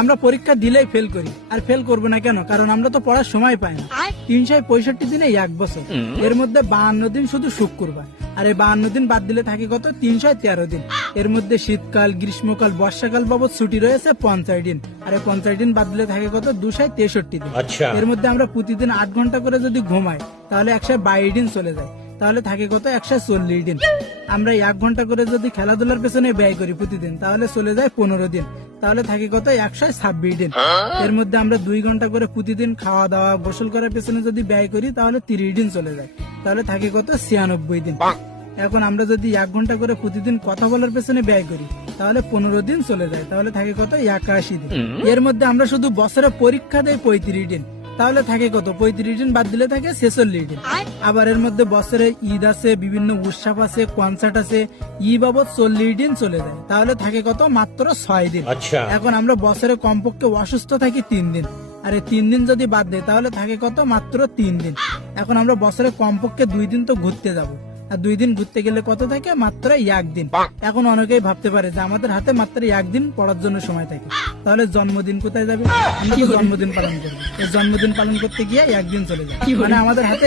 আমরা পরীক্ষা দিলেই ফেল করি, আর ফেল করবো না কেন? কারণ আমরা তো পড়ার সময় পাই না। 365 দিনে 1 বছর, এর মধ্যে 52 দিন শুধু শুক্রবার, আর এই 52 দিন বাদ দিলে থাকে কত? 313 দিন। এর মধ্যে শীতকাল, গ্রীষ্মকাল, বর্ষাকাল বাবদ ছুটি রয়েছে 50 দিন, আর এই 50 দিন বাদ দিলে থাকে কত? 263 দিন। এর মধ্যে আমরা প্রতিদিন 8 ঘন্টা করে যদি ঘুমাই তাহলে 122 দিন চলে যায়, তাহলে থাকে কত? 140 দিন। আমরা 1 ঘন্টা করে যদি খেলাধুলার পেছনে ব্যয় করি প্রতিদিন তাহলে চলে যায় 15 দিন, তাহলে থাকে কত? 126 দিন। এর মধ্যে আমরা 2 ঘন্টা করে প্রতিদিন খাওয়া দাওয়া, গোসল করার পেছনে যদি ব্যয় করি তাহলে 30 দিন চলে যায়, তাহলে থাকে কত? 96 দিন। এখন আমরা যদি 1 ঘন্টা করে প্রতিদিন কথা বলার পেছনে ব্যয় করি তাহলে 15 দিন চলে যায়, তাহলে থাকে কত? 81 দিন। এর মধ্যে আমরা শুধু বছরে পরীক্ষা দেই 35 দিন, তাহলে থাকে কত? 35 দিন বাদ দিলে থাকে 46 দিন। আবার এর মধ্যে বছরে ঈদ আছে, বিভিন্ন উৎসব আছে, কনসার্ট আছে, ই বাবদ 40 দিন চলে যায়, তাহলে থাকে কত? মাত্র 6 দিন। এখন আমরা বছরে কমপক্ষে অসুস্থ থাকি 3 দিন, আর এই 3 দিন যদি বাদ দেয় তাহলে থাকে কত? মাত্র 3 দিন। এখন আমরা বছরে কমপক্ষে 2 দিন তো ঘুরতে যাব, আর 2 দিন ঘুরতে গেলে কত থাকে? মাত্র 1 দিন। এখন অনেকেই ভাবতে পারে যে আমাদের হাতে মাত্র 1 দিন পড়ার জন্য সময় থাকে, তাহলে জন্মদিন কোথায় যাবে? আমরা তো জন্মদিন পালন করবো, এই জন্মদিন পালন করতে গিয়ে 1 দিন চলে যায়, মানে আমাদের হাতে